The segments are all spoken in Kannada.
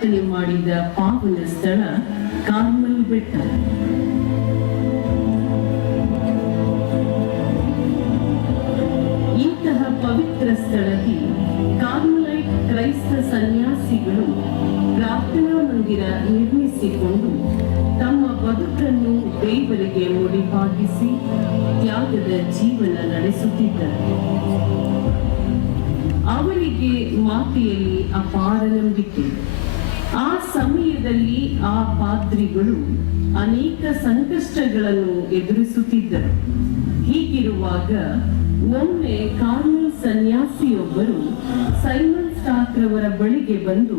ಪ್ರಾರ್ಥನೆ ಮಾಡಿದ ಪಾವನ ಸ್ಥಳ ಕಾರ್ಮೆಲ್ ಬೆಟ್ಟ. ಇಂತಹ ಪವಿತ್ರ ಸ್ಥಳಕ್ಕೆ ಕಾರ್ಮೆಲೈಟ್ ಕ್ರೈಸ್ತ ಸನ್ಯಾಸಿಗಳು ಪ್ರಾರ್ಥನಾ ಮಂದಿರ ನಿರ್ಮಿಸಿಕೊಂಡು ತಮ್ಮ ಬದುಕನ್ನು ದೇವರಿಗೆ ಮುಡಿಪಾಗಿಸಿ ತ್ಯಾಗದ ಜೀವನ ನಡೆಸುತ್ತಿದ್ದರು. ಅವರಿಗೆ ಮಾತೆಯಲ್ಲಿ ಅಪಾರ ನಂಬಿಕೆ. ಆ ಸಮಯದಲ್ಲಿ ಆ ಪಾದ್ರಿಗಳು ಅನೇಕ ಸಂಕಷ್ಟಗಳನ್ನು ಎದುರಿಸುತ್ತಿದ್ದರು. ಹೀಗಿರುವಾಗ ಒಮ್ಮೆ ಕಾರ್ಮೆಲ್ ಸನ್ಯಾಸಿಯೊಬ್ಬರು ಸೈಮನ್ ಸ್ಟಾಕ್ ರವರ ಬಳಿಗೆ ಬಂದು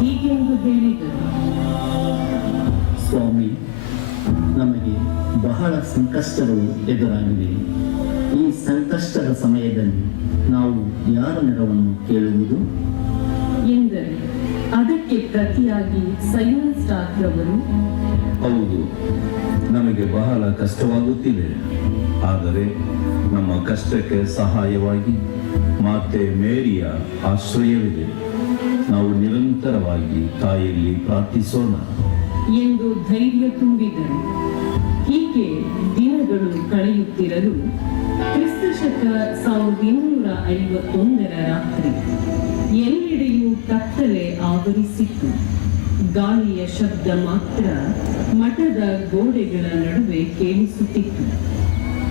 ಹೀಗೆಂದು ಹೇಳಿದರು: ಸ್ವಾಮಿ, ನಮಗೆ ಬಹಳ ಸಂಕಷ್ಟಗಳು ಎದುರಾಗಿವೆ. ಈ ಸಂಕಷ್ಟದ ಸಮಯದಲ್ಲಿ ನಾವು ಯಾರ ನೆರವನ್ನು ಕೇಳುವುದು ಎಂದರೆ, ಅದಕ್ಕೆ ಪ್ರತಿಯಾಗಿ ಸೈಮನ್ ಸ್ಟಾಕ್ ರವರು, ಹೌದು, ನಮಗೆ ಬಹಳ ಕಷ್ಟವಾಗುತ್ತಿದೆ. ಆದರೆ ನಮ್ಮ ಕಷ್ಟಕ್ಕೆ ಸಹಾಯವಾಗಿ ಮಾತೆ ಮೇರಿಯ ಆಶ್ರಯವಿದೆ. ನಾವು ನಿರಂತರವಾಗಿ ತಾಯಿಯಲ್ಲಿ ಪ್ರಾರ್ಥಿಸೋಣ ಎಂದು ಧೈರ್ಯ ತುಂಬಿದರು. ಹೀಗೆ ದಿನಗಳು ಕಳೆಯುತ್ತಿರಲು ಕ್ರಿಸ್ತಶಕ 1251 ರಾತ್ರಿ ಎಲ್ಲೆಡೆಯೂ ಕತ್ತಲೆ ಆವರಿಸಿತ್ತು. ಗಾಳಿಯ ಶಬ್ದ ಮಾತ್ರ ಮಠದ ಗೋಡೆಗಳ ನಡುವೆ ಕೇಳಿಸುತ್ತಿತ್ತು.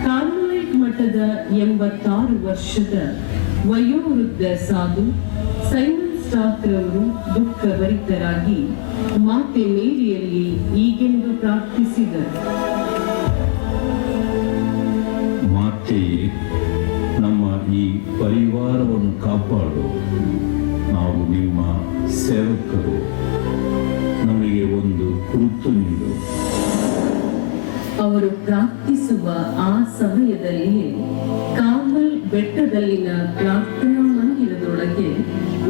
ಕಾರ್ಮೆಲೈಟ್ ಮಠದ 86 ವರ್ಷದ ವಯೋವೃದ್ಧ ಸಾಧು ಸೈಮನ್ ಸ್ಟಾಕ್ ರವರು ದುಃಖಭರಿತರಾಗಿ ಮಾತೆ ಮೇರಿಯಲ್ಲಿ ಹೀಗೆಂದು ಪ್ರಾರ್ಥಿಸಿದರು: ಮಾತೆಯೇ, ನಮ್ಮ ಈ ಪರಿವಾರವನ್ನು ಕಾಪಾಡು. ನಾವು ನಿಮ್ಮ ಸೇವಕರು. ನಮಗೆ ಒಂದು ಗುರುತು ನೀಡು. ಅವರು ಪ್ರಾರ್ಥಿಸುವ ಆ ಸಮಯದಲ್ಲಿಯೇ ಕಾರ್ಮೆಲ್ ಬೆಟ್ಟದಲ್ಲಿನ ಪ್ರಾರ್ಥನಾ ಮಂದಿರದೊಳಗೆ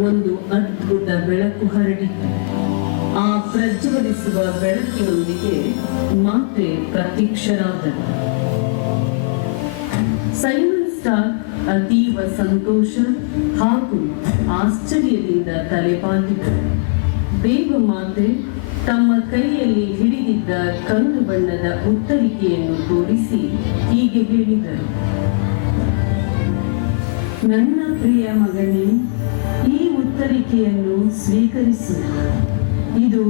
ಒಂದು ಅದ್ಭುತ ಬೆಳಕು ಹರಡಿತು. ಆ ಪ್ರಜ್ವಲಿಸುವ ಬೆಳಕಿನೊಂದಿಗೆ ಮಾತೆ ಪ್ರತ್ಯಕ್ಷರಾದರು. ಸೈಮನ್ ಸ್ಟಾಕ್ ಅತೀವ ಸಂತೋಷ ಹಾಗೂ ಆಶ್ಚರ್ಯದಿಂದ ತಲೆಬಾಗಿದರು. ದೇವ ಮಾತೆ ತಮ್ಮ ಕೈಯಲ್ಲಿ ಹಿಡಿದಿದ್ದ ಕಂದು ಬಣ್ಣದ ಉತ್ತರಿಕೆಯನ್ನು ತೋರಿಸಿ ಹೀಗೆ ಹೇಳಿದರು: ನನ್ನ ಪ್ರಿಯ ಮಗನೇ, ಈ ಉತ್ತರಿಕೆಯನ್ನು ಸ್ವೀಕರಿಸು. ಇದು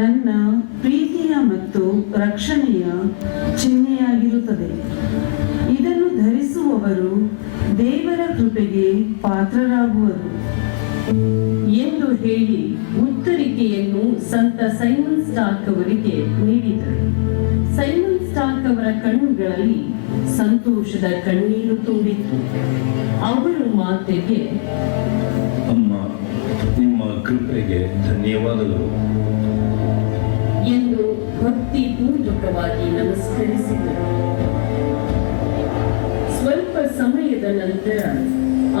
ನನ್ನ ಪ್ರೀತಿಯ ಮತ್ತು ರಕ್ಷಣೆಯ ಚಿಹ್ನೆಯಾಗಿರುತ್ತದೆ. ಇದನ್ನು ಧರಿಸುವವರು ದೇವರ ಕೃಪೆಗೆ ಪಾತ್ರರಾಗುವರು ಎಂದು ಹೇಳಿ ಉತ್ತರಿಕೆಯನ್ನು ಸಂತ ಸೈಮನ್ ಸ್ಟಾಕ್ ಅವರಿಗೆ ನೀಡಿದರು. ಸೈಮನ್ ಸ್ಟಾಕ್ ಅವರ ಕಣ್ಣುಗಳಲ್ಲಿ ಸಂತೋಷದ ಕಣ್ಣೀರು ತುಂಬಿತ್ತು. ಅವರು ಮಾತೆಗೆ, ಅಮ್ಮ, ನಿಮ್ಮ ಕೃಪೆಗೆ ಧನ್ಯವಾದಗಳು ಎಂದು ಭಕ್ತಿ ಪೂರ್ವಕವಾಗಿ ನಮಸ್ಕರಿಸಿದರು. ಸ್ವಲ್ಪ ಸಮಯದ ನಂತರ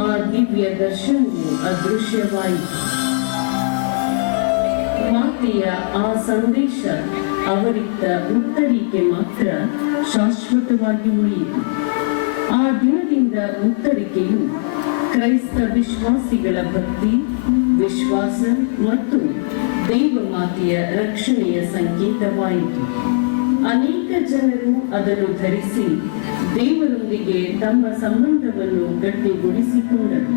ಆ ದಿವ್ಯ ದರ್ಶನವು ಅದೃಶ್ಯವಾಯಿತು. ಮಾತೆಯ ಆ ಸಂದೇಶ ಅವರಿದ್ದ ಉತ್ತರಿಕೆ ಮಾತ್ರ ಶಾಶ್ವತವಾಗಿ ಉಳಿಯಿತು. ಆ ದಿನದಿಂದ ಉತ್ತರಿಕೆಯು ಕ್ರೈಸ್ತ ವಿಶ್ವಾಸಿಗಳ ಭಕ್ತಿ, ವಿಶ್ವಾಸ ಮತ್ತು ದೈವ ಮಾತೆಯ ರಕ್ಷಣೆಯ ಸಂಕೇತವಾಯಿತು. ಅನೇಕ ಜನರು ಅದನ್ನು ಧರಿಸಿ ದೇವರೊಂದಿಗೆ ತಮ್ಮ ಸಂಬಂಧವನ್ನು ಗಟ್ಟಿಗೊಳಿಸುತ್ತಿರುವರು.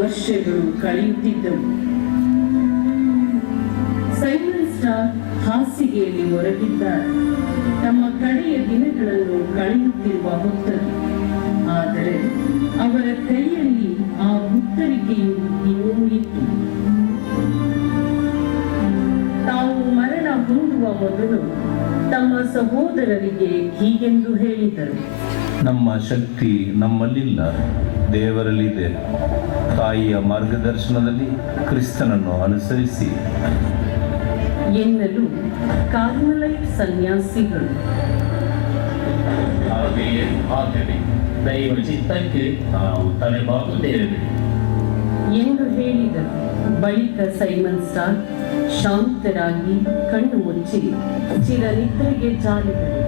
ವರ್ಷಗಳು ಕಳೆಯುತ್ತಿದ್ದವು. ಸೈಮನ್ ಸ್ಟಾಕ್ ಹಾಸಿಗೆಯಲ್ಲಿ ಹೊರಗಿದ್ದಾರೆ. ತಮ್ಮ ಕಡೆಯ ದಿನಗಳನ್ನು ಕಳೆಯುತ್ತಿರುವ ಹೊತ್ತರು. ಆದರೆ ಅವರ ಕೈಯಲ್ಲಿ ಆ ಉತ್ತರಿಕೆಯು ಇನ್ನೂ ಇತ್ತು. ತಾವು ಮರಣ ಹೊಂದುವ ಮೊದಲು ತಮ್ಮ ಸಹೋದರರಿಗೆ ಹೀಗೆಂದು ಹೇಳಿದರು: ನಮ್ಮ ಶಕ್ತಿ ನಮ್ಮಲ್ಲಿಲ್ಲ, ದೇವರಲ್ಲಿದೆ. ತಾಯಿಯ ಮಾರ್ಗದರ್ಶನದಲ್ಲಿ ಕ್ರಿಸ್ತನನ್ನು ಅನುಸರಿಸಿ ಎನ್ನಲು ಕಾರ್ಮೆಲೈಟ್ ಸನ್ಯಾಸಿಗಳು, ಹಾಗೆಯೇ ಆಗಲಿ, ದೈವ ಚಿತ್ತಕ್ಕೆ ನಾವು ತಲೆಬಾಗುತ್ತೇವೆ ಎಂದು ಹೇಳಿದರು. ಬಳಿಕ ಸೈಮನ್ ಸ್ಟಾಕ್ ಶಾಂತರಾಗಿ ಕಣ್ಣು ಮುಚ್ಚಿ ಚಿರನಿದ್ರೆಗೆ ಜಾರಿದರು.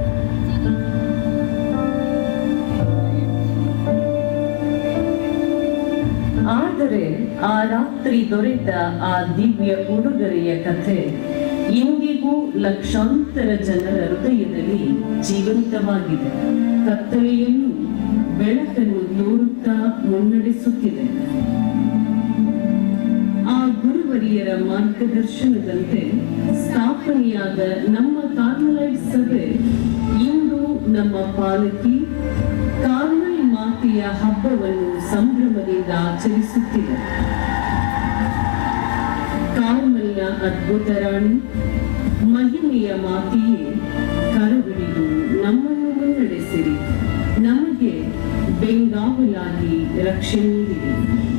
ಆದರೆ ಆ ರಾತ್ರಿ ದೊರೆತ ಆ ದಿವ್ಯ ಉಡುಗೊರೆಯ ಕಥೆ ಇಂದಿಗೂ ಲಕ್ಷಾಂತರ ಜನರ ಹೃದಯದಲ್ಲಿ ಜೀವಂತವಾಗಿದೆ. ಕತ್ತಲೆಯನ್ನು ಬೆಳಕನ್ನು ತೋರುತ್ತಾ ಮುನ್ನಡೆಸುತ್ತಿದೆ. ಆ ಗುರುವರಿಯರ ಮಾರ್ಗದರ್ಶನದಂತೆ ಸ್ಥಾಪನೆಯಾದ ನಮ್ಮ ಕಾರ್ಮೆಲೈಟ್ ಸಭೆ ಇಂದು ನಮ್ಮ ಪಾಲಕಿ ಕಾರ್ಮೆಲ್ ಮಾತೆಯ ಹಬ್ಬವನ್ನು ಸಂಭ್ರಮದಿಂದ ಆಚರಿಸುತ್ತಿದೆ. ಕಾರ್ಮೆಲ್ನ ಅದ್ಭುತ ರಾಣಿ ಮಹಿಮೆಯ ಮಾತೆಯೇ ಕರಹಿಡಿದು ನಮ್ಮನ್ನು ಮುನ್ನಡೆಸಿರಿ, ನಮಗೆ ಬೆಂಗಾವಲಾಗಿ ರಕ್ಷಣೆ ನೀಡಿರಿ.